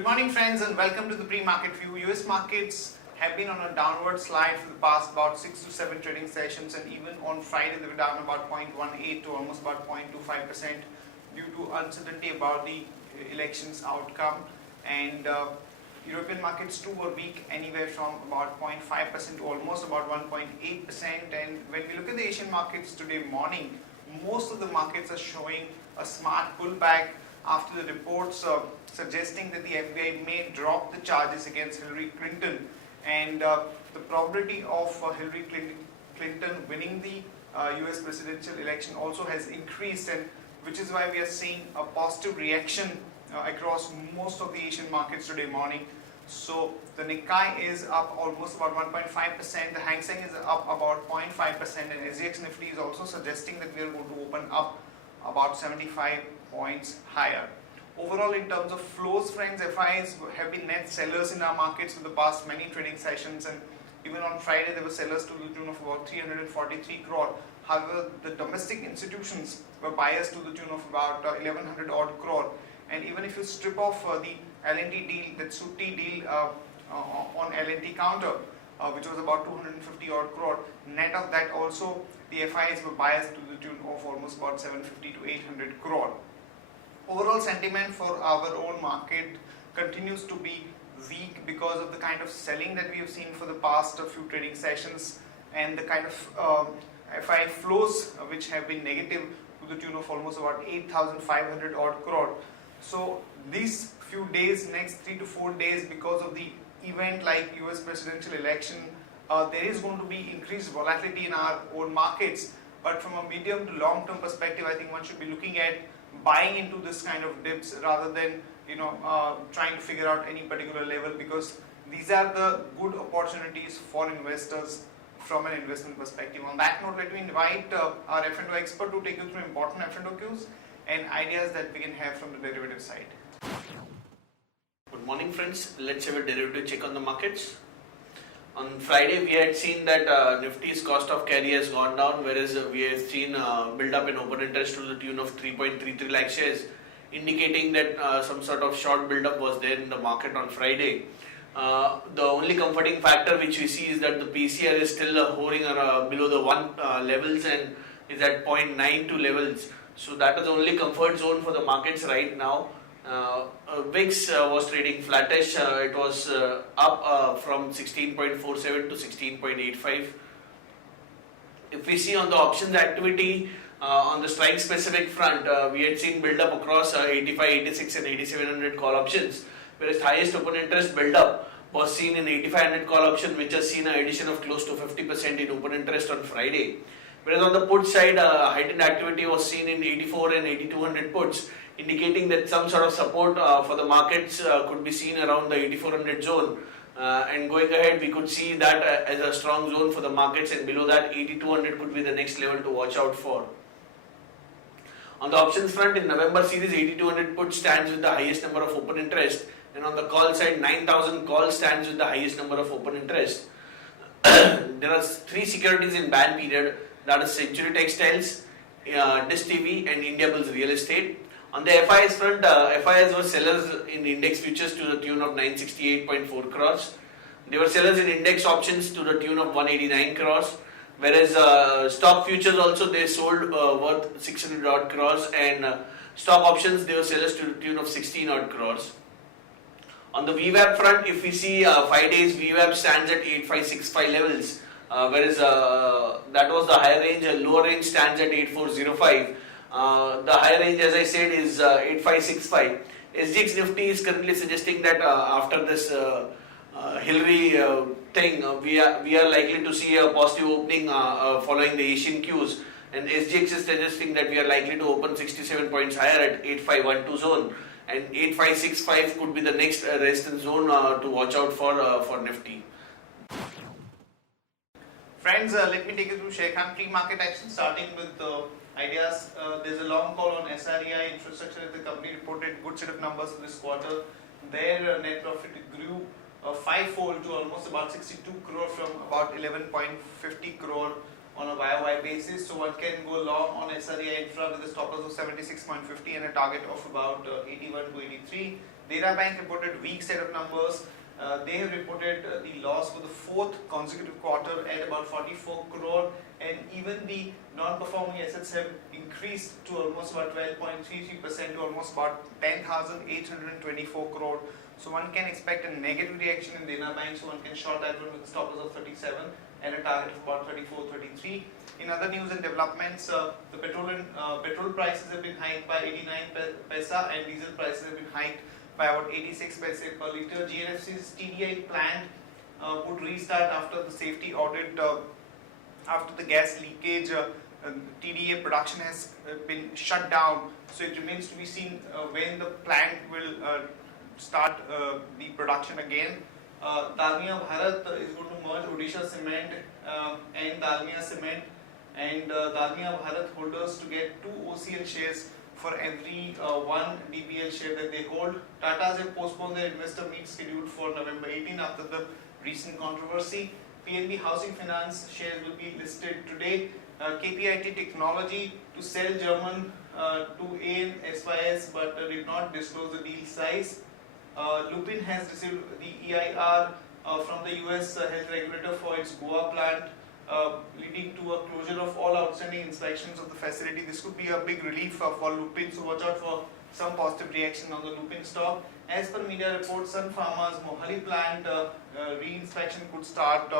Good morning friends and welcome to the pre-market view. US markets have been on a downward slide for the past about 6 to 7 trading sessions, and even on Friday they were down about 0.18 to almost about 0.25% due to uncertainty about the elections outcome, and European markets too were weak, anywhere from about 0.5% to almost about 1.8%. And when we look at the Asian markets today morning, most of the markets are showing a smart pullback after the reports suggesting that the FBI may drop the charges against Hillary Clinton, and the probability of Hillary Clinton winning the US presidential election also has increased, and which is why we are seeing a positive reaction across most of the Asian markets today morning. So the Nikkei is up almost about 1.5%, the Hang Seng is up about 0.5%, and SGX Nifty is also suggesting that we are going to open up about 75 points higher. Overall, in terms of flows, friends, FIs have been net sellers in our markets for the past many trading sessions, and even on Friday there were sellers to the tune of about 343 crore. However, the domestic institutions were buyers to the tune of about 1100 odd crore, and even if you strip off the L&T deal, that Sutti deal on L&T counter, which was about 250 odd crore, net of that also the FIs were buyers to the tune of almost about 750 to 800 crore. Overall sentiment for our own market continues to be weak because of the kind of selling that we have seen for the past few trading sessions, and the kind of FI flows which have been negative to the tune of almost about 8,500 odd crore. So these few days, next 3 to 4 days, because of the event like US presidential election, there is going to be increased volatility in our own markets. But from a medium to long term perspective, I think one should be looking at buying into this kind of dips rather than trying to figure out any particular level, because these are the good opportunities for investors from an investment perspective. On that note, let me invite our F&O expert to take you through important F&O cues and ideas that we can have from the derivative side. Good morning friends, let's have a derivative check on the markets. On Friday we had seen that Nifty's cost of carry has gone down, whereas we have seen build up in open interest to the tune of 3.33 lakh shares, indicating that some sort of short build up was there in the market on Friday. The only comforting factor which we see is that the PCR is still hovering below the 1 levels and is at 0.92 levels. So that is the only comfort zone for the markets right now. VIX was trading flattish. It was up from 16.47 to 16.85. If we see on the options activity, on the strike specific front, we had seen build up across 85, 86 and 8700 call options, whereas highest open interest build up was seen in 8500 call option, which has seen an addition of close to 50% in open interest on Friday. Whereas on the put side, heightened activity was seen in 84 and 8200 puts, indicating that some sort of support for the markets could be seen around the 8400 zone, and going ahead we could see that as a strong zone for the markets, and below that 8200 could be the next level to watch out for. On the options front, in November series, 8200 put stands with the highest number of open interest, and on the call side 9000 call stands with the highest number of open interest. There are 3 securities in ban period, that is Century Textiles, Dish TV and India Bulls Real Estate. On the FIs front, FIs were sellers in index futures to the tune of 968.4 crores. They were sellers in index options to the tune of 189 crores. Whereas stock futures also they sold worth 600 odd crores, and stock options they were sellers to the tune of 16 odd crores. On the VWAP front, if we see 5 days VWAP stands at 8565 levels, whereas that was the higher range, lower range stands at 8405. The higher range, as I said, is 8565. SGX Nifty is currently suggesting that after this Hillary thing, we are likely to see a positive opening following the Asian cues, and SGX is suggesting that we are likely to open 67 points higher at 8512 zone, and 8565 could be the next resistance zone to watch out for Nifty. Friends, let me take you through Sharekhan pre-market action, starting with the ideas. There's a long call on SREI infrastructure. The company reported good set of numbers for this quarter. Their net profit grew 5-fold to almost about 62 crore from about 11.50 crore on a YOY basis. So one can go long on SREI infra with a stop loss of 76.50 and a target of about 81 to 83. Dena Bank reported weak set of numbers. They have reported the loss for the fourth consecutive quarter at about 44 crore, and even the non-performing assets have increased to almost about 12.33% to almost about 10,824 crore. So one can expect a negative reaction in Dena Bank, so one can short that one with a stop loss of 37 and a target of about 34, 33. In other news and developments, the petrol prices have been hiked by 89 paisa and diesel prices have been hiked by about 86 paise per litre. GNFC's TDI plant would restart after the safety audit after the gas leakage. TDA production has been shut down, so it remains to be seen when the plant will start the production again. Dalmia Bharat is going to merge Odisha Cement and Dalmia Cement, and Dalmia Bharat holders to get 2 OCL shares for every 1 DBL share that they hold. Tatas have postponed their investor meet scheduled for November 18 after the recent controversy. PNB Housing Finance shares will be listed today. KPIT Technology to sell German to AN SYS but did not disclose the deal size. Lupin has received the EIR from the US health regulator for its Goa plant, leading to a closure of all outstanding inspections of the facility. This could be a big relief for Lupin, so watch out for some positive reaction on the Lupin stock. As per media reports, Sun Pharma's Mohali plant re-inspection could start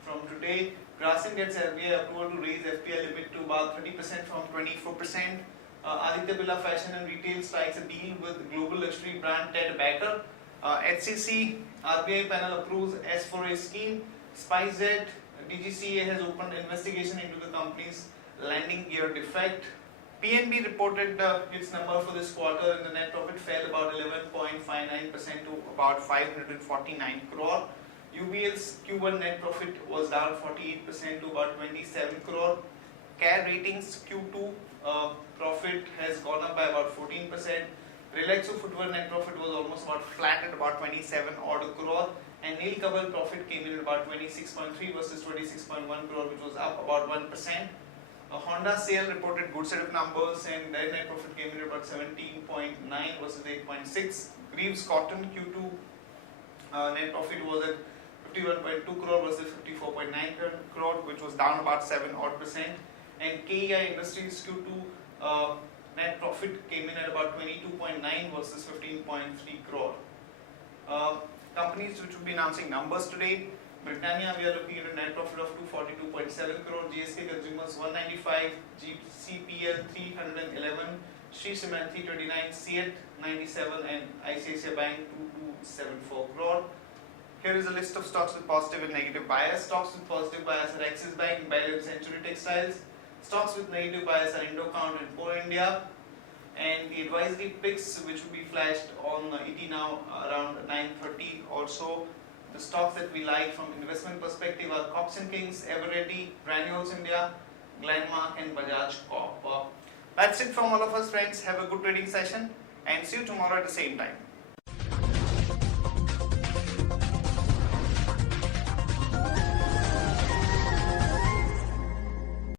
from today. Grasim gets RBI approval to raise FPI limit to about 30% from 24%. Aditya Birla Fashion and Retail strikes a deal with global luxury brand Ted Baker. HCC RBI panel approves S4A scheme. SpiceJet DGCA has opened investigation into the company's landing gear defect. PNB reported its number for this quarter, and the net profit fell about 11.59% to about 549 crore. UBL's Q1 net profit was down 48% to about 27 crore. CARE Ratings Q2 profit has gone up by about 14%. Relaxo Footwear net profit was almost about flat at about 27 odd crore, and Neil Kabel profit came in at about 26.3 versus 26.1 crore, which was up about 1%. Honda Sale reported good set of numbers, and their net profit came in at about 17.9 versus 8.6. Greaves Cotton Q2 net profit was at 51.2 crore versus 54.9 crore, which was down about 7 odd percent. And KEI Industries Q2 net profit came in at about 22.9 versus 15.3 crore. Companies which will be announcing numbers today: Britannia, we are looking at a net profit of 242.7 crore, GSK Consumers 195, GCPL 311, Shree Cement 329, CEAT 97, and ICICI Bank 2274 crore. Here is a list of stocks with positive and negative bias. Stocks with positive bias are Axis Bank, Bell and Century Textiles. Stocks with negative bias are Indocount and Core India. And the advisory picks which will be flashed on ET now around 9:30 also. The stocks that we like from investment perspective are Cox & Kings, Eveready, Granules India, Glenmark and Bajaj Corp. That's it from all of us, friends. Have a good trading session and see you tomorrow at the same time.